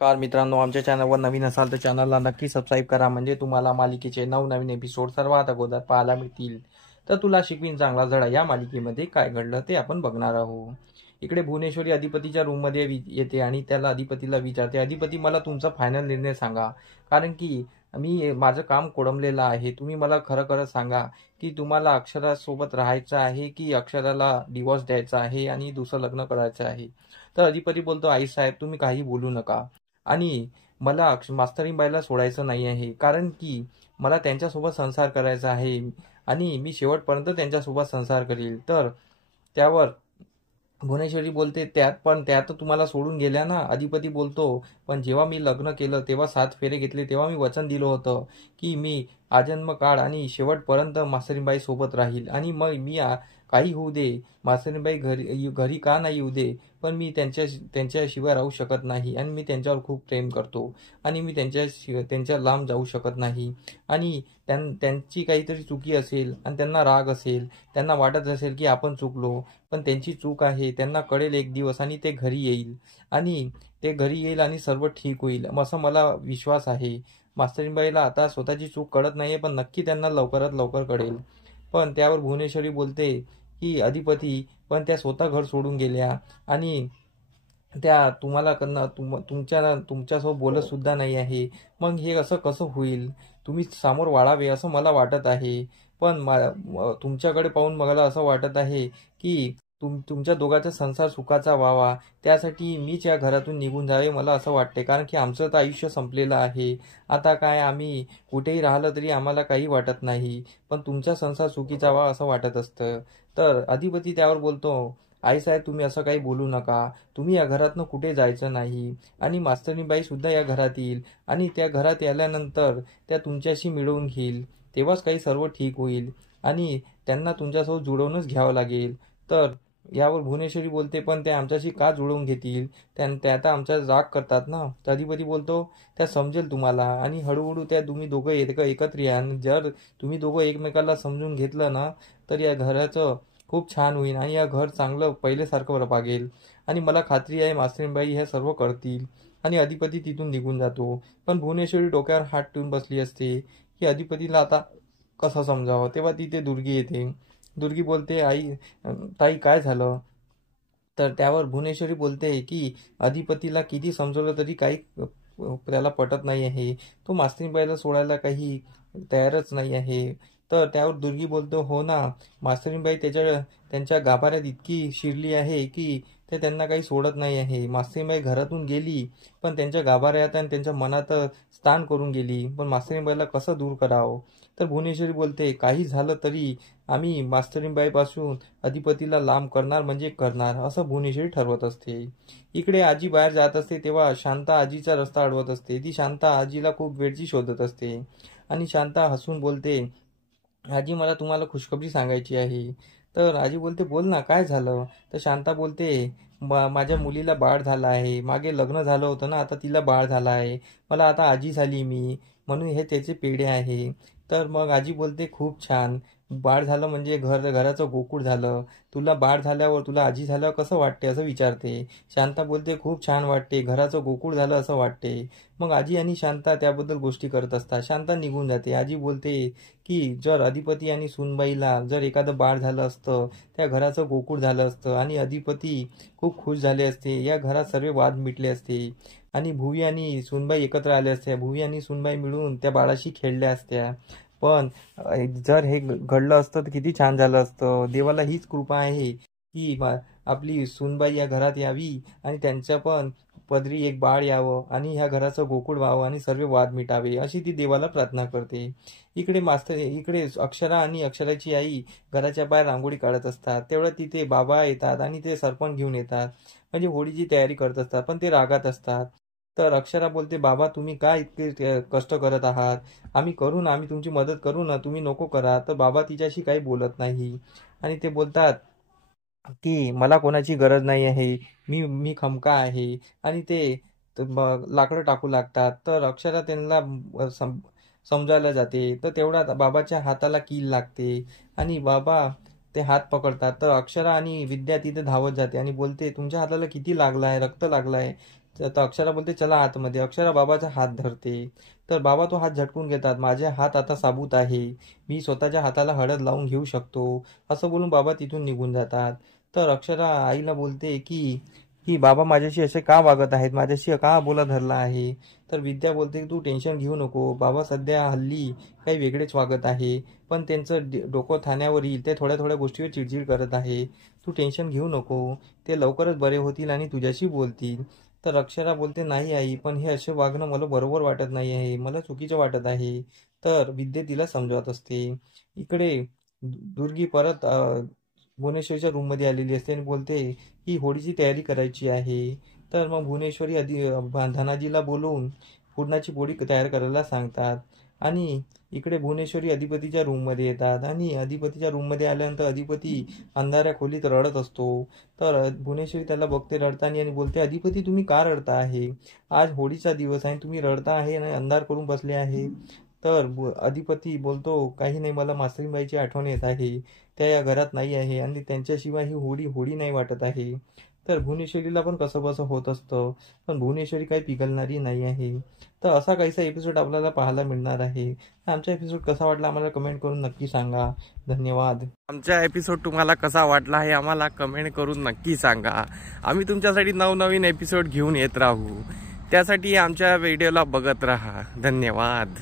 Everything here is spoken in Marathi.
कार मित्रांनो, आमच्या चॅनलवर नवीन असाल तर चॅनलला नक्की सबस्क्राईब करा, म्हणजे तुम्हाला मालिकेचे नवनवीन एपिसोड सर्वात अगोदर पाहायला मिळतील. तर तुला शिकवीन चांगला धडा या मालिकेमध्ये काय घडलं ते आपण बघणार आहोत. इकडे भुवनेश्वरी अधिपतीच्या रूममध्ये येते आणि त्याला अधिपतीला विचारते, अधिपती मला तुमचा फायनल निर्णय सांगा, कारण की मी माझं काम कोडमलेलं आहे. तुम्ही मला खरं खरं सांगा की तुम्हाला अक्षरासोबत राहायचं आहे की अक्षराला डिवोर्स द्यायचा आहे आणि दुसरं लग्न करायचं आहे. तर अधिपती बोलतो, आई साहेब तुम्ही काही बोलू नका, आणि मला मास्तरीबाईला सोडायचं नाही आहे, कारण की मला त्यांच्यासोबत संसार करायचा आहे आणि मी शेवटपर्यंत त्यांच्यासोबत संसार करील. तर त्यावर भुवनेश्वरी बोलते, त्यात तुम्हाला सोडून गेल्या ना. अधिपती बोलतो, पण जेव्हा मी लग्न केलं तेव्हा 7 फेरे घेतले तेव्हा मी वचन दिलं होतं की मी आजन्म काळ आणि शेवटपर्यंत मास्तरीबाई सोबत राहील, आणि मग मी काही होऊ दे, मास्तरीबाई घरी घरी का नाही येऊ दे, पण मी त्यांच्याशिवाय राहू शकत नाही आणि मी त्यांच्यावर खूप प्रेम करतो आणि मी त्यांच्या लांब जाऊ शकत नाही. आणि त्यांची काहीतरी चुकी असेल आणि त्यांना राग असेल, त्यांना वाटत असेल की आपण चुकलो, पण त्यांची चूक आहे, त्यांना कळेल एक दिवस आणि ते घरी येईल, आणि ते घरी येईल आणि सर्व ठीक होईल असं मला विश्वास आहे. मास्तरीबाईला आता स्वतःची चूक कळत नाहीये, पण नक्की त्यांना लवकरात लवकर कळेल. पण त्यावर भुवनेश्वरी बोलते की अधिपती, पण त्या स्वतः घर सोडून गेल्या आणि त्या तुम्हाला तुमच्यासोबत बोलत सुद्धा नाही आहे. मग हे असं कसं होईल? तुम्ही सामोर वाढावे असं मला वाटत आहे, पण तुमच्याकडे पाहून मला असं वाटत आहे की तुमच्या दोघांचा संसार सुखाचा व्हावा, त्यासाठी मीच या घरातून निघून जावे मला असं वाटते, कारण की आमचं तर आयुष्य संपलेलं आहे. आता काय, आम्ही कुठेही राहिलं तरी आम्हाला काही वाटत नाही, पण तुमचा संसार सुखीचा व्हावा असं वाटत असतं. तर अधिपती त्यावर बोलतो, आई साहेब तुम्ही असं काही बोलू नका, तुम्ही या घरातनं कुठे जायचं नाही, आणि मास्तरीबाई सुद्धा या घरात येईल, आणि त्या घरात आल्यानंतर त्या तुमच्याशी मिळवून घेईल, तेव्हाच काही सर्व ठीक होईल, आणि त्यांना तुमच्यासोबत जुळवूनच घ्यावं लागेल. तर यावर भुवनेश्वरी बोलते, पण ते आमच्याशी का जुळवून घेतील? त्या आता आमचा राग करतात ना. तर अधिपती बोलतो, त्या समजेल तुम्हाला, आणि हळूहळू त्या तुम्ही दोघं एकत्र या, आणि जर तुम्ही दोघं एकमेकाला समजून घेतलं ना, तर या घराचं खूप छान होईल आणि या घर चांगलं पहिल्यासारखं वागेल, आणि मला खात्री आहे मास्तरीबाई हे सर्व करतील. आणि अधिपती तिथून निघून जातो. पण भुवनेश्वरी डोक्यावर हात ठेवून बसली असते की अधिपतीला आता कसं समजावं. तेव्हा तिथे दुर्गी येते. दुर्गी बोलते, ताई काय झालं? तर त्यावर भुवनेश्वरी बोलते की अधिपतीला किती समजवलं तरी काही त्याला पटत नाही आहे, तो मास्तरीबाईला सोडायला काही तयारच नाही आहे. तर त्यावर दुर्गी बोलतो, हो ना, मास्तरीबाई त्यांच्या गाभाऱ्यात इतकी शिरली आहे की ते त्यांना काही सोडत नाही आहे. मास्तरीबाई घरातून गेली, पण त्यांच्या गाभाऱ्यात आणि त्यांच्या मनात स्थान करून गेली, पण मास्तरीबाईला कसं दूर करावं. तर भुवनेश्वरी बोलते, काही झालं तरी आम्ही मास्तरीबाईपासून अधिपतीला लांब करणार म्हणजे करणार, असं भुवनेश्वरी ठरवत असते. इकडे आजी बाहेर जात असते तेव्हा शांता आजीचा रस्ता अडवत असते. ती शांता आजीला खूप वेळची शोधत असते, आणि शांता हसून बोलते, आजी मला तुम्हाला खुशखबरी सांगायची आहे. तर आजी बोलते, बोल ना काय झालं? तर शांता बोलते, माझ्या मुलीला बाळ झालं आहे, मागे लग्न झालं होतं ना, आता तिला बाळ झालं आहे, मला आता आजी झाली मी, म्हणून हे त्याचे पेढे आहे. तर मग आजी बोलते, खूप छान, बाळ झालं म्हणजे घराचं गोकुळ झालं. तुला बाळ झाल्यावर, तुला आजी झाल्यावर कसं वाटते असं विचारते. शांता बोलते, खूप छान वाटते, घराचं गोकुळ झालं असं वाटते. मग आजी आणि शांता त्याबद्दल गोष्टी करत असतात. शांता निघून जाते. आजी बोलते की जर अधिपती आणि सुनबाईला जर एखादं बाळ झालं असतं, त्या घराचं गोकुळ झालं असतं आणि अधिपती खूप खुश झाले असते, या घरात सर्व वाद मिटले असते, आणि भुवी आणि सुनबाई एकत्र आल्या असत्या, भुवी आणि सुनबाई मिळून त्या बाळाशी खेळल्या असत्या. पण जर हे घडलं असतं तर किती छान झालं असतं. देवाला हीच कृपा आहे की आपली सुनबाई या घरात यावी आणि त्यांच्या पण पदरी एक बाळ यावं आणि ह्या घराचं गोकुळ व्हावं आणि सर्व वाद मिटावे, अशी ती देवाला प्रार्थना करते. इकडे अक्षरा आणि अक्षराची आई घराच्या बाहेर रांगोळी काढत असतात. तेवढं तिथे बाबा येतात आणि ते सरपण घेऊन येतात, म्हणजे होळीची तयारी करत असतात, पण ते रागात असतात. तर अक्षरा बोलते, बाबा तुम्ही काय इतके कष्ट करत आहात? आम्ही करू ना, आम्ही तुमची मदत करू ना, तुम्ही नको करा. तर बाबा तिच्याशी काही बोलत नाही, आणि ते बोलतात की मला कोणाची गरज नाही आहे, मी खमका आहे, आणि ते लाकडं टाकू लागतात. तर अक्षरा त्यांना समजायला जाते. तर तेवढ्यात बाबाच्या हाताला कील लागते आणि बाबा ते हात पकडतात. तर अक्षरा आणि विद्या तिथे धावत जाते आणि बोलते, तुमच्या हाताला किती लागलाय, रक्त लागलाय, तर अक्षरा बोलते चला आतमध्ये. अक्षरा बाबाचा हात धरते, तर बाबा तो हात झटकून घेतात. माझे हात आता साबूत आहे, मी स्वतःच्या हाताला हळद लावून घेऊ शकतो, असं बोलून बाबा तिथून निघून जातात. तर अक्षरा आईला बोलते की की बाबा माझ्याशी असे का वागत आहेत, माझ्याशी का बोला धरला आहे. तर विद्या बोलते की तू टेन्शन घेऊ नको, बाबा सध्या हल्ली काही वेगळेच वागत आहे, पण त्यांचं डोकं ठाण्यावर येईल, ते थोड्या थोड्या गोष्टीवर चिडचिड करत आहे, तू टेन्शन घेऊ नको, ते लवकरच बरे होतील आणि तुझ्याशी बोलतील. तर अक्षरा बोलते नाही आई, पण हे असे वागणं मला बरोबर वाटत नाही आहे, मला चुकीचं वाटत आहे. तर विद्या तिला समजावत असते. इकडे दुर्गी परत भुवनेश्वरीच्या रूममध्ये आलेली असते आणि बोलते की होळीची तयारी करायची आहे. तर मग भुवनेश्वरी धनाजीला बोलवून पुरणाची पोळी तयार करायला सांगतात. आणि इकडे भुवनेश्वरी अधिपतीच्या रूममध्ये येतात आणि अधिपतीच्या रूममध्ये आल्यानंतर अधिपती अंधाऱ्या खोलीत रडत असतो. तर भुवनेश्वरी त्याला बघते रडताना आणि बोलते अधिपती तुम्ही का रडता आहे, आज होळीचा दिवस आहे, तुम्ही रडता आहे आणि अंधार करून बसले आहे. तर अधिपती बोलतो काही नाही, मला मासरीबाईची आठवण येत आहे, त्या या घरात नाही आहे आणि त्यांच्याशिवाय ही होळी होळी नाही वाटत आहे. तर भुवनेश्वरीला पण कसं बसं होत असतं, पण भुवनेश्वरी काही पिघलणारी नाही आहे. तर असा काहीसा एपिसोड आपल्याला पाहायला मिळणार आहे. आमचा एपिसोड कसा वाटला आम्हाला कमेंट करून नक्की सांगा. धन्यवाद. आमचा एपिसोड तुम्हाला कसा वाटला हे आम्हाला कमेंट करून नक्की सांगा. आम्ही तुमच्यासाठी नवनवीन एपिसोड घेऊन येत राहू, त्यासाठी आमच्या व्हिडिओला बघत राहा. धन्यवाद.